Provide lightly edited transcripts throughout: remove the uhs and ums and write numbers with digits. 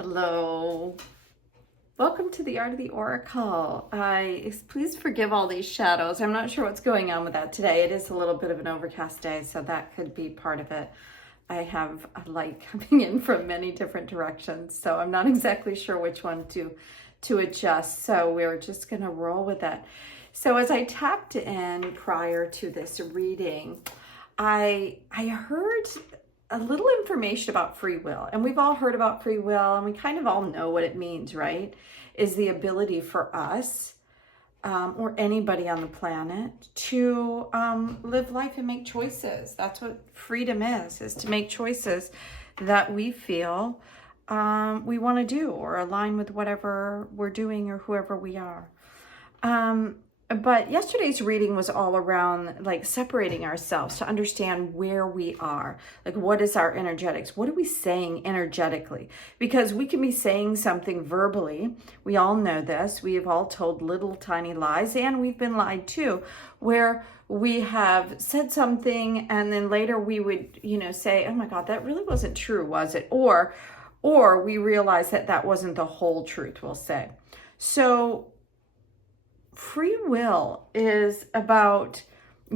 Hello. Welcome to the Art of the Oracle. Please forgive all these shadows. I'm not sure what's going on with that today. It is a little bit of an overcast day, so that could be part of it. I have a light coming in from many different directions, so I'm not exactly sure which one to adjust. So we're just going to roll with that. So as I tapped in prior to this reading, I heard a little information about free will, and we've all heard about free will, and we kind of all know what it means, right? Is the ability for us or anybody on the planet to live life and make choices. That's what freedom is to make choices that we feel we want to do or align with whatever we're doing or whoever we are. But yesterday's reading was all around like separating ourselves to understand where we are. Like, what is our energetics? What are we saying energetically? Because we can be saying something verbally. We all know this. We have all told little tiny lies, and we've been lied to, where we have said something and then later we would, say, oh my God, that really wasn't true, was it? Or we realize that wasn't the whole truth, we'll say. So free will is about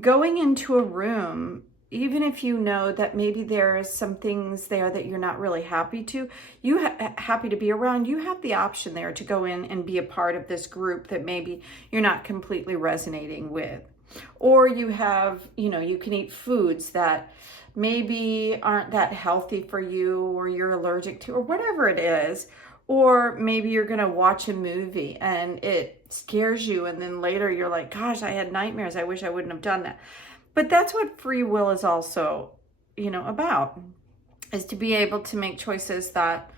going into a room, even if you know that maybe there is some things there that you're not really happy to be around. You have the option there to go in and be a part of this group that maybe you're not completely resonating with. Or you have, you can eat foods that maybe aren't that healthy for you, or you're allergic to, or whatever it is. Or maybe you're going to watch a movie and it scares you, and then later you're like, gosh, I had nightmares. I wish I wouldn't have done that. But that's what free will is also, about, is to be able to make choices that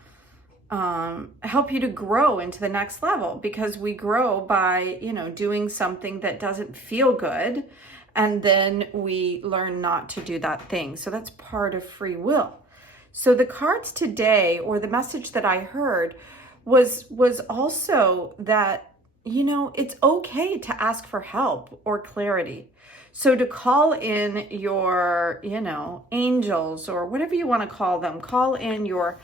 help you to grow into the next level, because we grow by, doing something that doesn't feel good, and then we learn not to do that thing. So that's part of free will. So the cards today, or the message that I heard, was also that, it's okay to ask for help or clarity. So to call in your, angels, or whatever you want to call them, call in your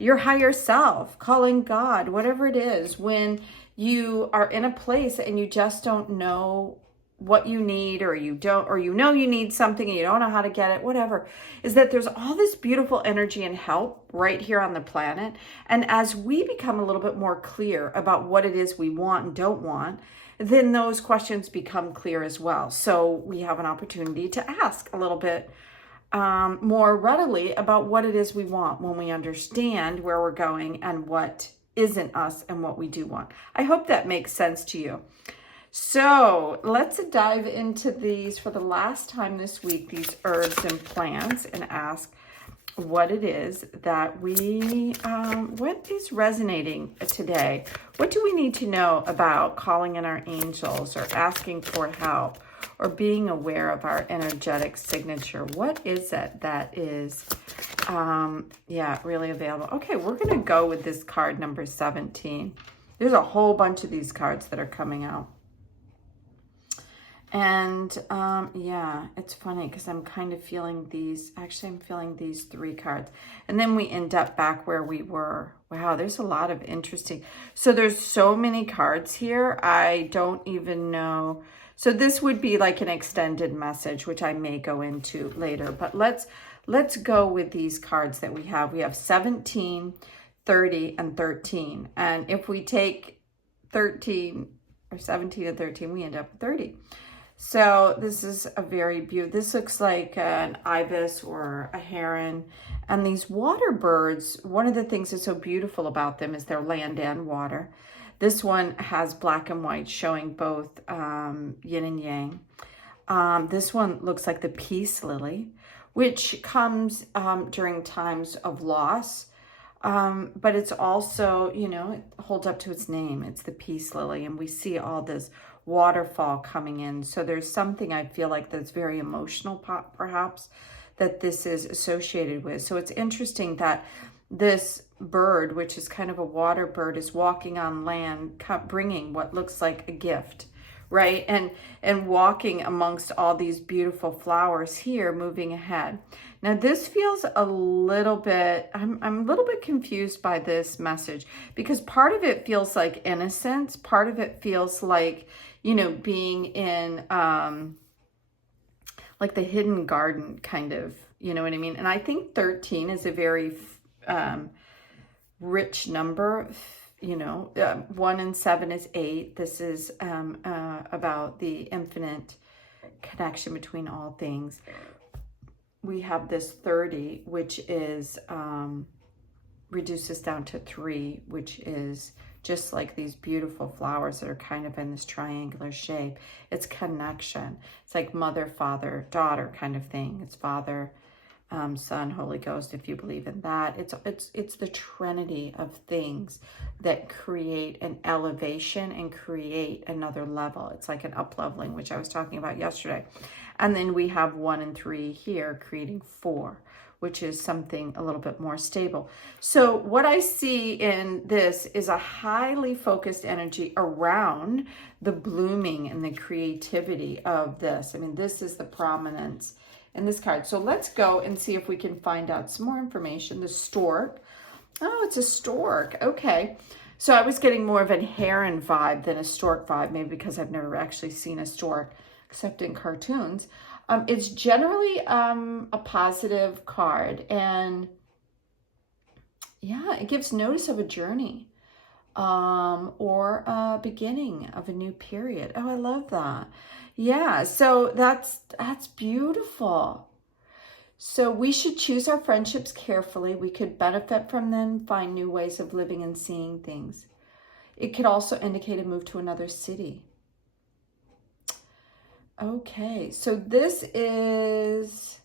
higher self, call in God, whatever it is, when you are in a place and you just don't know what you need, or you need something and you don't know how to get it, whatever, is that there's all this beautiful energy and help right here on the planet. And as we become a little bit more clear about what it is we want and don't want, then those questions become clear as well. So we have an opportunity to ask a little bit more readily about what it is we want when we understand where we're going and what isn't us and what we do want. I hope that makes sense to you. So let's dive into these for the last time this week, these herbs and plants, and ask what it is that what is resonating today? What do we need to know about calling in our angels, or asking for help, or being aware of our energetic signature? What is it that is, really available? Okay, we're going to go with this card number 17. There's a whole bunch of these cards that are coming out. And it's funny because I'm kind of feeling these. Actually, I'm feeling these 3 cards. And then we end up back where we were. Wow, there's a lot of interesting. So there's so many cards here. I don't even know. So this would be like an extended message, which I may go into later. But let's go with these cards that we have. We have 17, 30, and 13. And if we take 13 or 17 and 13, we end up with 30. So this is a very beautiful, this looks like an ibis or a heron. And these water birds, one of the things that's so beautiful about them is their land and water. This one has black and white, showing both yin and yang. This one looks like the peace lily, which comes during times of loss. But it's also, it holds up to its name. It's the peace lily. And we see all this waterfall coming in. So there's something I feel like that's very emotional, perhaps, that this is associated with. So it's interesting that this bird, which is kind of a water bird, is walking on land, bringing what looks like a gift, right? And walking amongst all these beautiful flowers here, moving ahead. Now this feels a little bit, I'm a little bit confused by this message, because part of it feels like innocence. Part of it feels like, you know, being in like the hidden garden kind of, you know what I mean? And I think 13 is a very rich number. You know, 1 and 7 is 8. This is about the infinite connection between all things. We have this 30, which is reduces down to 3, which is just like these beautiful flowers that are kind of in this triangular shape. It's connection. It's like mother, father, daughter kind of thing. It's Father, Son, Holy Ghost, if you believe in that. It's the trinity of things that create an elevation and create another level. It's like an up-leveling, which I was talking about yesterday. And then we have 1 and 3 here, creating 4, which is something a little bit more stable. So what I see in this is a highly focused energy around the blooming and the creativity of this. I mean, this is the prominence in this card. So let's go and see if we can find out some more information. The stork. Oh, it's a stork. Okay. So I was getting more of a heron vibe than a stork vibe, maybe because I've never actually seen a stork except in cartoons. It's generally a positive card, and yeah, it gives notice of a journey or a beginning of a new period. Oh, I love that. Yeah, so that's beautiful. So we should choose our friendships carefully. We could benefit from them, find new ways of living and seeing things. It could also indicate a move to another city. Okay, so this is,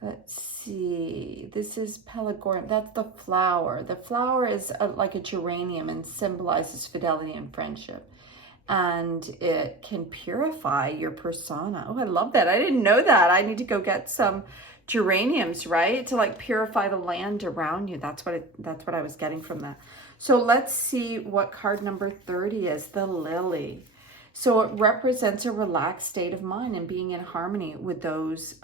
let's see, this is Pelargonium. That's the flower. The flower is like a geranium and symbolizes fidelity and friendship. And it can purify your persona. Oh, I love that. I didn't know that. I need to go get some geraniums, right? To like purify the land around you. That's what I was getting from that. So let's see what card number 30 is, the lily. So it represents a relaxed state of mind and being in harmony with those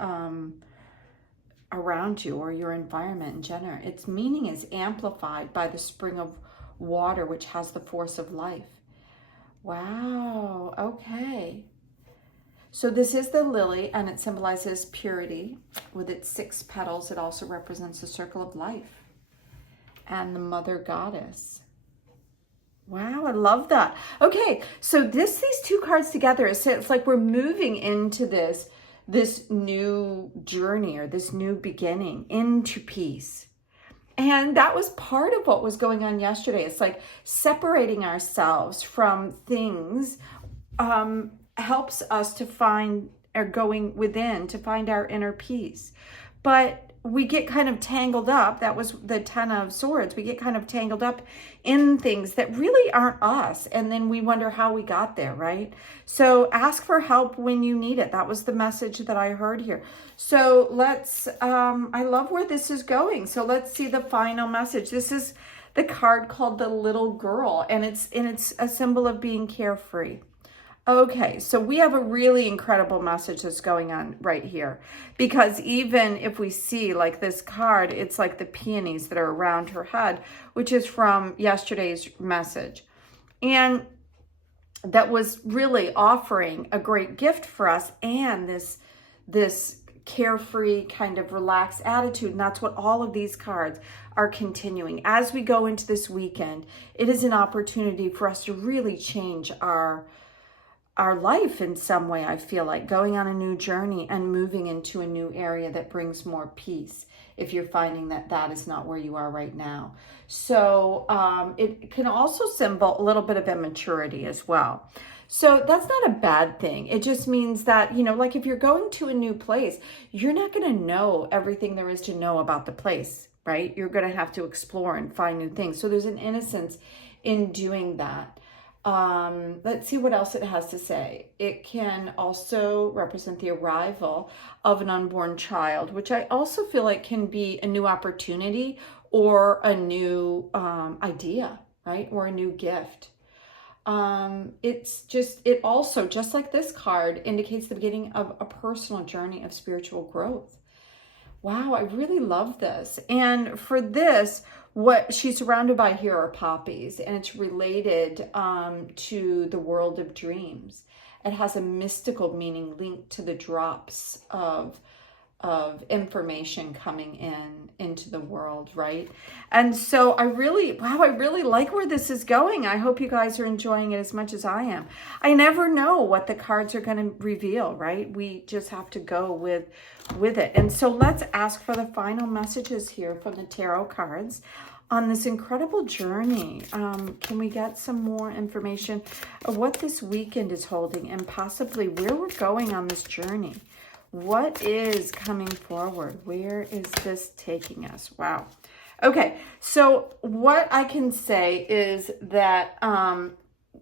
around you or your environment in general. Its meaning is amplified by the spring of water, which has the force of life. Wow, okay. So this is the lily, and it symbolizes purity. With its 6 petals, it also represents the circle of life and the mother goddess. Wow, I love that. Okay, so these 2 cards together, it's like we're moving into this new journey or this new beginning into peace. And that was part of what was going on yesterday. It's like separating ourselves from things helps us to find, or going within to find our inner peace. But we get kind of tangled up. That was the 10 of Swords. We get kind of tangled up in things that really aren't us. And then we wonder how we got there, right? So ask for help when you need it. That was the message that I heard here. So let's, I love where this is going. So let's see the final message. This is the card called the little girl, and it's a symbol of being carefree. Okay, so we have a really incredible message that's going on right here, because even if we see like this card, it's like the peonies that are around her head, which is from yesterday's message. And that was really offering a great gift for us, and this carefree kind of relaxed attitude. And that's what all of these cards are continuing. As we go into this weekend, it is an opportunity for us to really change our life in some way. I feel like going on a new journey and moving into a new area that brings more peace, if you're finding that that is not where you are right now. So it can also symbol a little bit of immaturity as well. So that's not a bad thing. It just means that, you know, like if you're going to a new place, you're not going to know everything there is to know about the place, right? You're going to have to explore and find new things. So there's an innocence in doing that. Let's see what else it has to say. It can also represent the arrival of an unborn child, which I also feel like can be a new opportunity or a new idea, right? Or a new gift. It also, just like this card, indicates the beginning of a personal journey of spiritual growth. Wow, I really love this. And for this, what she's surrounded by here are poppies, and it's related to the world of dreams. It has a mystical meaning linked to the drops of information coming into the world, right? And so I really like where this is going. I hope you guys are enjoying it as much as I am. I never know what the cards are going to reveal, right? We just have to go with it. And so let's ask for the final messages here from the tarot cards on this incredible journey. Can we get some more information of what this weekend is holding and possibly where we're going on this journey? What is coming forward? Where is this taking us? Wow. Okay, so what I can say is that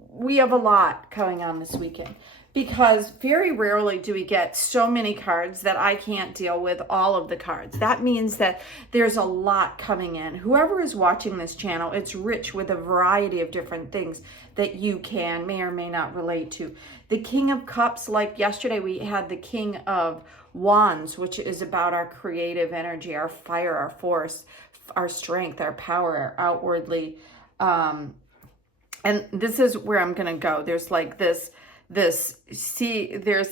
we have a lot going on this weekend, because very rarely do we get so many cards that I can't deal with all of the cards. That means that there's a lot coming in. Whoever is watching this channel, it's rich with a variety of different things that you may or may not relate to. The King of Cups, like yesterday we had the King of Wands, which is about our creative energy, our fire, our force, our strength, our power, our outwardly. And this is where I'm going to go. There's like there's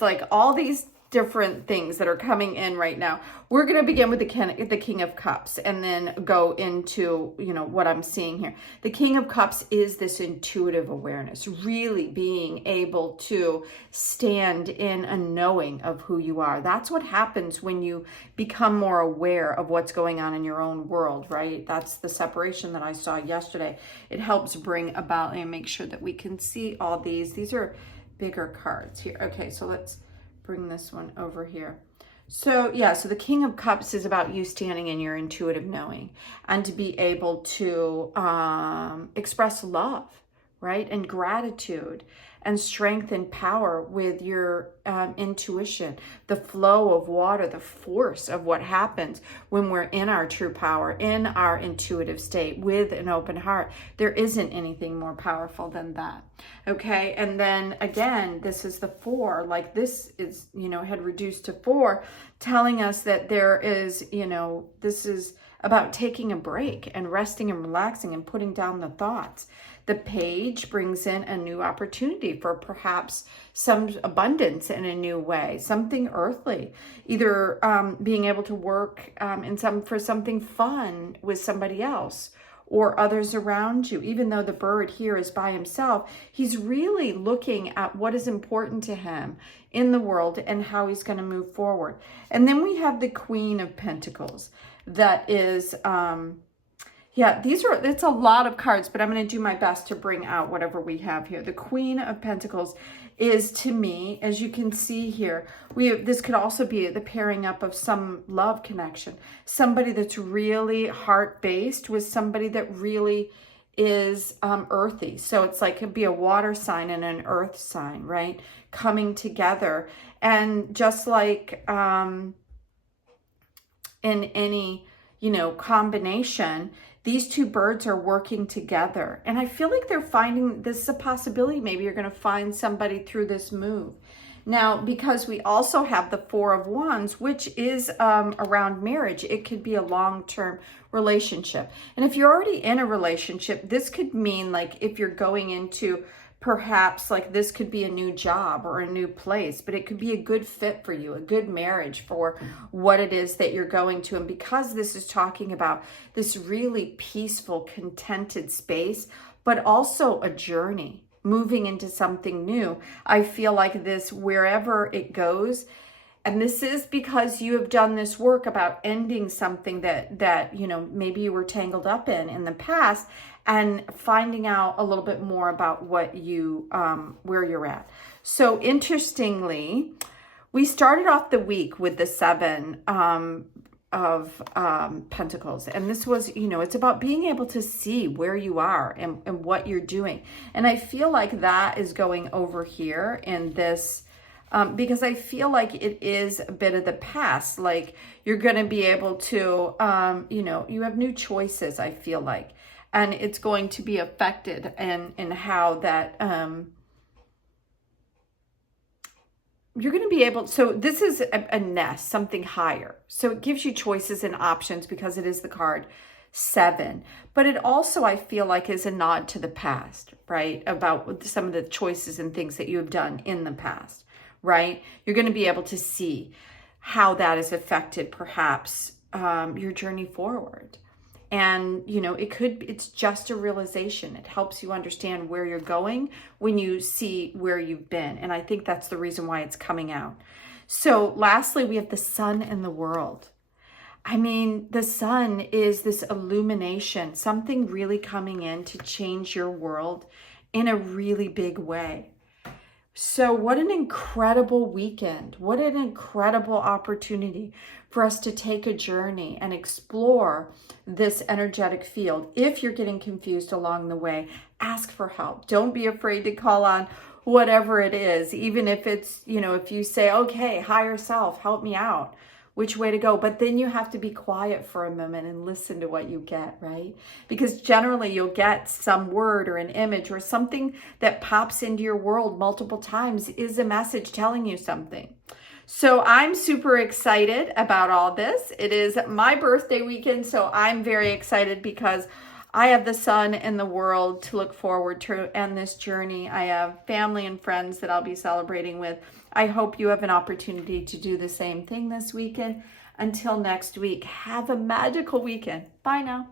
like all these different things that are coming in right now. We're going to begin with the King of Cups and then go into, what I'm seeing here. The King of Cups is this intuitive awareness, really being able to stand in a knowing of who you are. That's what happens when you become more aware of what's going on in your own world, right? That's the separation that I saw yesterday. It helps bring about, and make sure that we can see all these. These are bigger cards here. Okay, so let's bring this one over here. So yeah, so the King of Cups is about you standing in your intuitive knowing and to be able to express love, right? And gratitude and strength and power with your intuition, the flow of water, the force of what happens when we're in our true power, in our intuitive state with an open heart. There isn't anything more powerful than that. Okay, and then again, this is the 4, like this is, had reduced to 4, telling us that there is, this is about taking a break and resting and relaxing and putting down the thoughts. The Page brings in a new opportunity for perhaps some abundance in a new way, something earthly, either being able to work for something fun with somebody else or others around you. Even though the bird here is by himself, he's really looking at what is important to him in the world and how he's going to move forward. And then we have the Queen of Pentacles. That is, it's a lot of cards, but I'm going to do my best to bring out whatever we have here. The Queen of Pentacles is, to me, as you can see here, this could also be the pairing up of some love connection. Somebody that's really heart-based with somebody that really is earthy. So it's like it could be a water sign and an earth sign, right? Coming together. And just like in any, combination, these two birds are working together. And I feel like they're finding, this is a possibility. Maybe you're going to find somebody through this move. Now, because we also have the 4 of Wands, which is around marriage, it could be a long-term relationship. And if you're already in a relationship, this could mean like if you're going into perhaps like this could be a new job or a new place, but it could be a good fit for you, a good marriage for what it is that you're going to. And because this is talking about this really peaceful, contented space, but also a journey, moving into something new, I feel like this, wherever it goes, and this is because you have done this work about ending something that maybe you were tangled up in the past, and finding out a little bit more about what you where you're at. So interestingly, we started off the week with the 7 of Pentacles, and this was, it's about being able to see where you are and what you're doing. And I feel like that is going over here in this because I feel like it is a bit of the past. Like you're going to be able to, you have new choices, I feel like, and it's going to be affected in how that, you're going to be able, so this is a nest, something higher. So it gives you choices and options because it is the card 7. But it also, I feel like, is a nod to the past, right? About some of the choices and things that you have done in the past, right? You're going to be able to see how that has affected perhaps your journey forward. And, you know, it's just a realization. It helps you understand where you're going when you see where you've been. And I think that's the reason why it's coming out. So lastly, we have the sun and the world. I mean, the sun is this illumination, something really coming in to change your world in a really big way. So what an incredible weekend. What an incredible opportunity for us to take a journey and explore this energetic field. If you're getting confused along the way, ask for help. Don't be afraid to call on whatever it is, even if it's, you know, if you say, okay, higher self, help me out. Which way to go. But then you have to be quiet for a moment and listen to what you get, right? Because generally you'll get some word or an image or something that pops into your world multiple times is a message telling you something. So I'm super excited about all this. It is my birthday weekend, so I'm very excited because I have the sun and the world to look forward to and this journey. I have family and friends that I'll be celebrating with. I hope you have an opportunity to do the same thing this weekend. Until next week, have a magical weekend. Bye now.